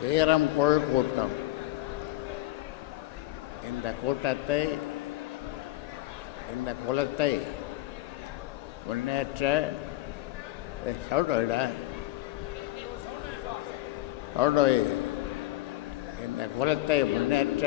வீரம் கொள் கூட்டம். இந்த கூட்டத்தை இந்த குலத்தை முன்னேற்ற சவுடோட சவுடோய் இந்த குலத்தை முன்னேற்ற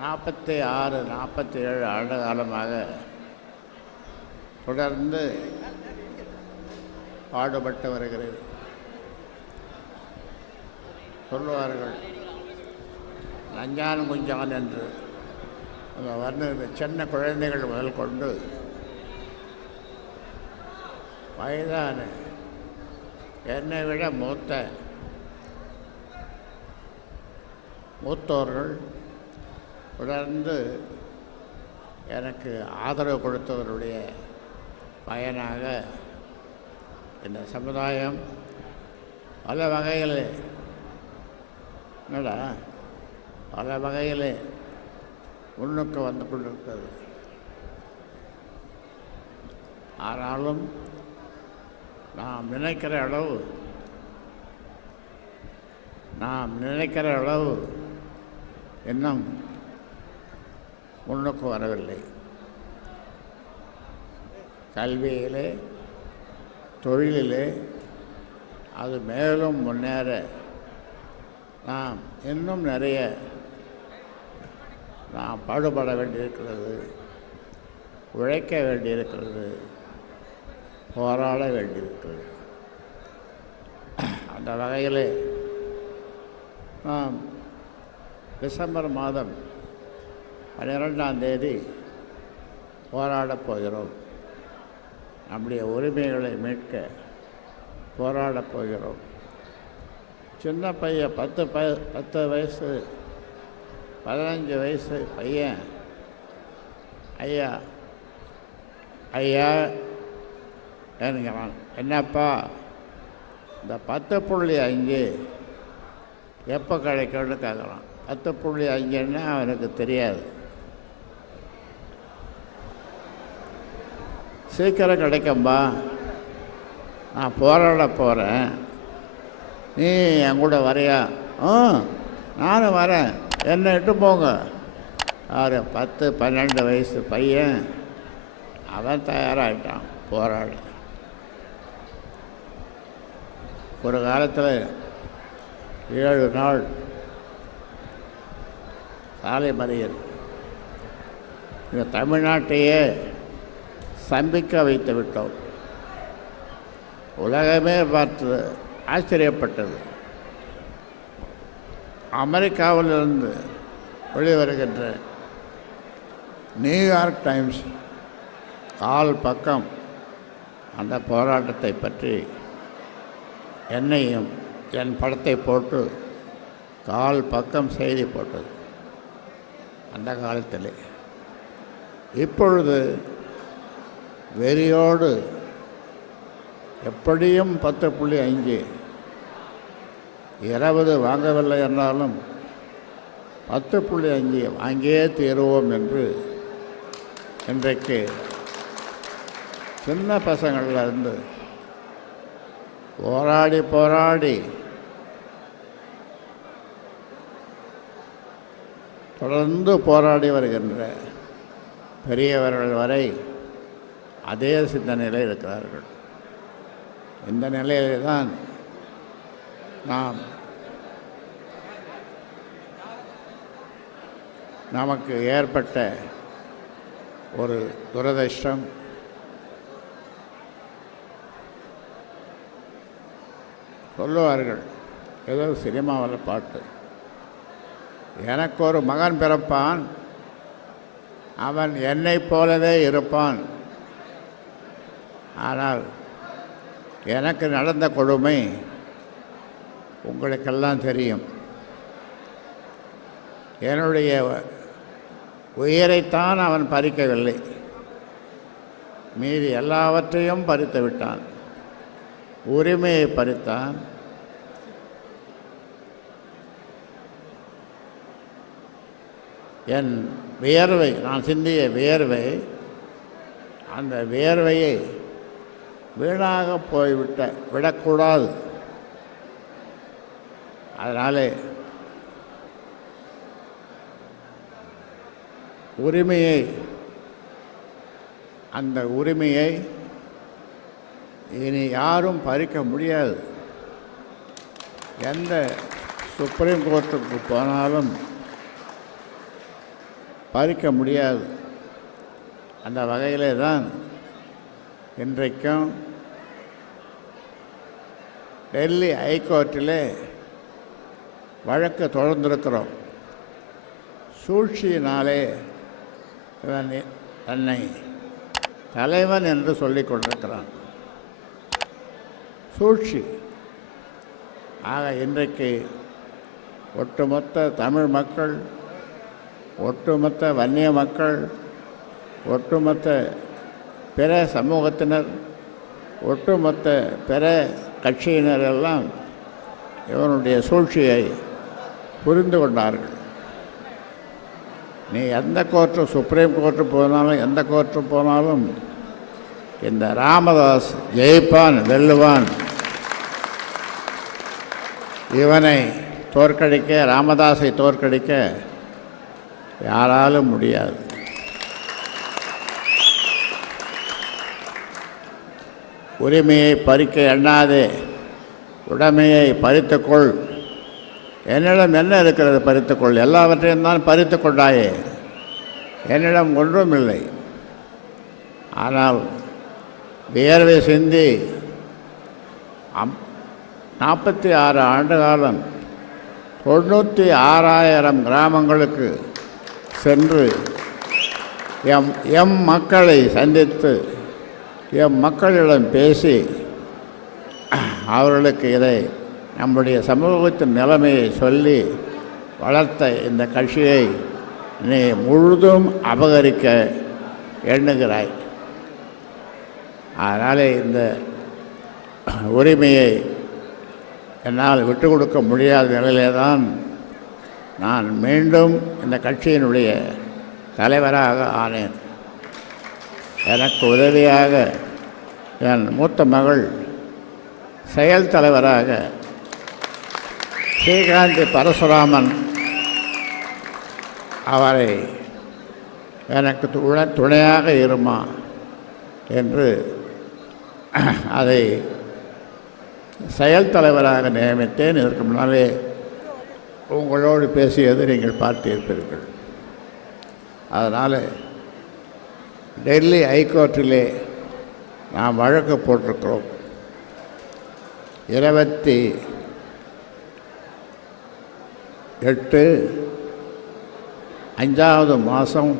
நாற்பத்தி ஆறு நாற்பத்தி ஏழு ஆண்டு காலமாக தொடர்ந்து பாடுபட்டு வருகிறது சொல்லுவார்கள் நஞ்சான் குஞ்சான் என்று. அந்த வருந்த சின்ன குழந்தைகள் முதல் கொண்டு வயதான என்னை விட மூத்த மூத்தோர்கள் தொடர்ந்து எனக்கு ஆதரவு கொடுத்தவருடைய பயனாக இந்த சமுதாயம் பல வகையில். என்னடா? பல வகையில் முன்னுக்கு வந்து கொண்டிருக்கிறது. ஆனாலும் நாம் நினைக்கிற அளவு நாம் நினைக்கிற அளவு இன்னும் முன்னுக்கு வரவில்லை. கல்வியிலே தொழிலிலே அது மேலும் முன்னேற நாம் இன்னும் நிறைய நாம் பாடுபட வேண்டியிருக்கிறது உழைக்க வேண்டியிருக்கிறது போராட வேண்டியிருக்கிறது. அந்த வகையில் நாம் டிசம்பர் மாதம் பன்னிரெண்டாம் தேதி போராடப் போகிறோம். நம்முடைய உரிமைகளை மீட்க போராடப் போகிறோம். சின்ன பையன் பத்து ப பத்து வயசு பதினஞ்சு வயசு பையன். ஐயா ஐயா என்கிறான் என்னப்பா? இந்த பத்து புள்ளி அஞ்சு எப்போ கிடைக்கும்னு கேட்குறான். பத்து புள்ளி அஞ்சுன்னா அவனுக்கு தெரியாது. சீக்கிரம் கிடைக்கும்பா. நான் போராட போகிறேன் நீ என் கூட வரையா? ஆ நானும் வரேன். என்னை இட்டு போங்க. ஒரு பத்து பன்னெண்டு வயசு பையன். அவன் தயாராகிட்டான் போராட ஒரு காலத்தில் ஏழு நாள் சாலை மறியல் இந்த தமிழ்நாட்டையே ஸ்தம்பிக்க வைத்து விட்டோம். உலகமே பார்த்தது ஆச்சரியப்பட்டது. அமெரிக்காவிலிருந்து வெளிவருகின்ற நியூயார்க் டைம்ஸ் கால் பக்கம் அந்த போராட்டத்தை பற்றி என்னையும் என் படத்தை போட்டு கால் பக்கம் செய்தி போட்டது. அந்த காலத்தில். இப்பொழுது வெறியோடு. எப்படியும் பத்து புள்ளி அஞ்சு இருபது வாங்கவில்லை என்றாலும் பத்து புள்ளி அஞ்சு வாங்கியே தீருவோம் என்று இன்றைக்கு சின்ன பசங்களில் இருந்து போராடி போராடி தொடர்ந்து போராடி வருகின்ற பெரியவர்கள் வரை அதே சிந்தனையில் இருக்கிறார்கள். இந்த நிலையிலே தான் நாம் நமக்கு ஏற்பட்ட ஒரு துரதிர்ஷ்டம் சொல்லுவார்கள் ஏதோ சினிமாவில் பாட்டு. எனக்கு ஒரு மகன் பிறப்பான் அவன் என்னைப் போலவே இருப்பான். ஆனால் எனக்கு நடந்த கொடுமை உங்களுக்கெல்லாம் தெரியும். என்னுடைய உயிரைத்தான் அவன் பறிக்கவில்லை. மீதி எல்லாவற்றையும் பறித்து விட்டான். உரிமையை பறித்தான். என் வியர்வை நான் சிந்திய வியர்வை அந்த வியர்வையை வீணாக போய்விட்ட விடக்கூடாது. அதனாலே உரிமையை அந்த உரிமையை இனி யாரும் பறிக்க முடியாது. எந்த சுப்ரீம் கோர்ட்டுக்கு போனாலும் பறிக்க முடியாது. அந்த வகையிலே தான் இன்றைக்கும் டெல்லி ஹைகோர்ட்டில் வழக்கு தொடர்ந்திருக்கிறோம். சூழ்ச்சியினாலே இவன் தன்னை தலைவன் என்று சொல்லிக் கொண்டிருக்கிறான். சூழ்ச்சி. ஆக இன்றைக்கு ஒட்டுமொத்த தமிழ் மக்கள் ஒட்டுமொத்த வன்னிய மக்கள் ஒட்டுமொத்த பிற சமூகத்தினர் ஒட்டுமொத்த பிற கட்சியினர் எல்லாம் இவனுடைய சூழ்ச்சியை புரிந்து கொண்டார்கள். நீ எந்த கோர்ட்டு சுப்ரீம் கோர்ட்டு போனாலும் எந்த கோர்ட்டு போனாலும் இந்த ராமதாஸ் ஜெயிப்பான் வெல்லுவான். இவனை தோற்கடிக்க ராமதாஸை தோற்கடிக்க யாராலும் முடியாது. உரிமையை பறிக்க எண்ணாதே. உடைமையை பறித்துக்கொள். என்னிடம் என்ன இருக்கிறது பறித்துக்கொள்? எல்லாவற்றையும் தான் பறித்து கொண்டாயே என்னிடம் ஒன்றும் இல்லை. ஆனால் வியர்வை சிந்தி அம் நாற்பத்தி ஆறு ஆண்டு காலம் தொண்ணூற்றி ஆறாயிரம் கிராமங்களுக்கு சென்று எம் எம் மக்களை சந்தித்து எம் மக்களிடம் பேசி அவர்களுக்கு இதை நம்முடைய சமூகத்தின் நிலைமையை சொல்லி வளர்த்த இந்த கட்சியை நீ முழுதும் அபகரிக்க எண்ணுகிறாய். அதனால் இந்த உரிமையை என்னால் விட்டு கொடுக்க முடியாத நிலையிலே தான் நான் மீண்டும் இந்த கட்சியினுடைய தலைவராக ஆனேன். எனக்கு உதவியாக என் மூத்த மகள் செயல் தலைவராக ஸ்ரீகாந்தி பரசுராமன் அவரை எனக்கு துணை துணையாக இருமா என்று அதை செயல் தலைவராக நியமித்தேன். இதற்கு முன்னாலே உங்களோடு பேசியது நீங்கள் பார்த்திருப்பீர்கள். அதனால் டெல்லி ஹைகோர்ட்டிலே நாம் வழக்கு போட்டிருக்கிறோம். இருபத்தி எட்டு அஞ்சாவது மாதம்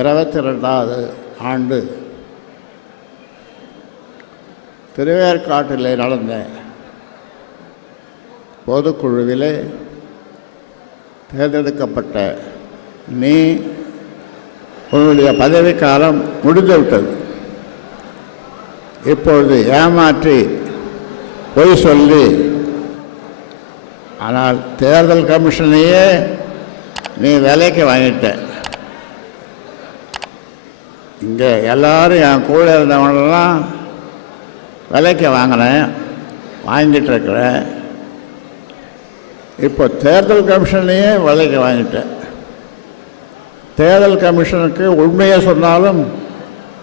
இருபத்தி ரெண்டாவது ஆண்டு திருவேற்காட்டில் நடந்த பொதுக்குழுவிலே தேர்ந்தெடுக்கப்பட்ட நீ உன்னுடைய பதவிக்காலம் முடிந்துவிட்டது. இப்பொழுது ஏமாற்றி பொய் சொல்லி ஆனால் தேர்தல் கமிஷனையே நீ விலைக்கு வாங்கிட்ட. இங்கே எல்லோரும் என் கூட இருந்தவங்களெல்லாம் விலைக்கு வாங்கினேன் வாங்கிட்டு இருக்கிறேன் இப்போ தேர்தல் கமிஷனையே விலைக்கு வாங்கிட்டேன். தேர்தல் கமிஷனுக்கு உண்மையை சொன்னாலும்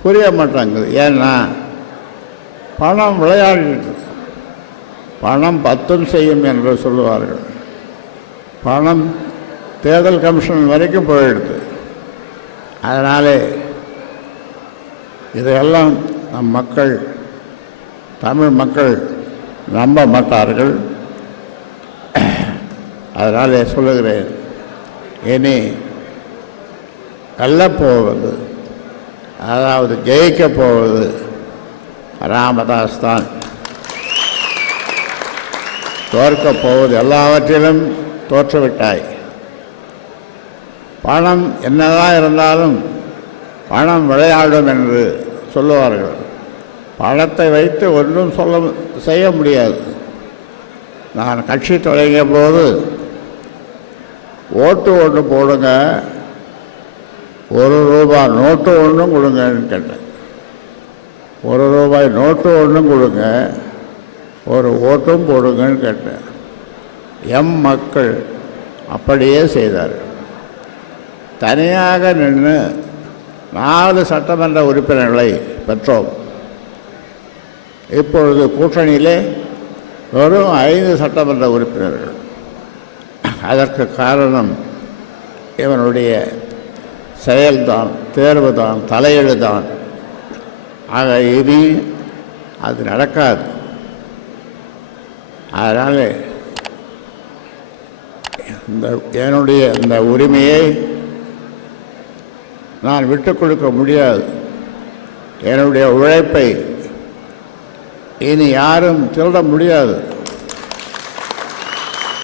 புரிய மாட்டாங்குது. ஏன்னா பணம் விளையாடிட்டு பணம் பத்தும் செய்யும் என்று சொல்லுவார்கள். பணம் தேர்தல் கமிஷன் வரைக்கும் போயிடுது. அதனாலே இதையெல்லாம் நம் மக்கள் தமிழ் மக்கள் நம்ப மாட்டார்கள். அதனாலே சொல்லுகிறேன் இனி வெல்லப் போவது அதாவது ஜெயிக்கப் போவது ராமதாஸ் தான் தோற்கப் போவது எல்லாவற்றிலும் தோற்றுவிட்டாய். பணம் என்னதான் இருந்தாலும் பணம் விளையாடும் என்று சொல்லுவார்கள். பணத்தை வைத்து ஒன்றும் சொல்ல செய்ய முடியாது. நான் கட்சி தொடங்கிய போது ஓட்டு ஓட்டு போடுங்க. ஒரு ரூபாய் நோட்டு ஒன்றும் கொடுங்கன்னு கேட்டேன். ஒரு ரூபாய் நோட்டு ஒன்றும் கொடுங்க ஒரு ஓட்டும் போடுங்கன்னு கேட்டேன். எம் மக்கள் அப்படியே செய்தார். தனியாக நின்று நாலு சட்டமன்ற உறுப்பினர்களை பெற்றோம். இப்பொழுது கூட்டணியிலே வெறும் ஐந்து சட்டமன்ற உறுப்பினர்கள். அதற்கு காரணம் இவனுடைய செயல்தான் தேர்வுதான் தலையெழுதான். ஆக இனி அது நடக்காது. அதனால் இந்த என்னுடைய இந்த உரிமையை நான் விட்டு கொடுக்க முடியாது. என்னுடைய உழைப்பை இனி யாரும் திருட முடியாது.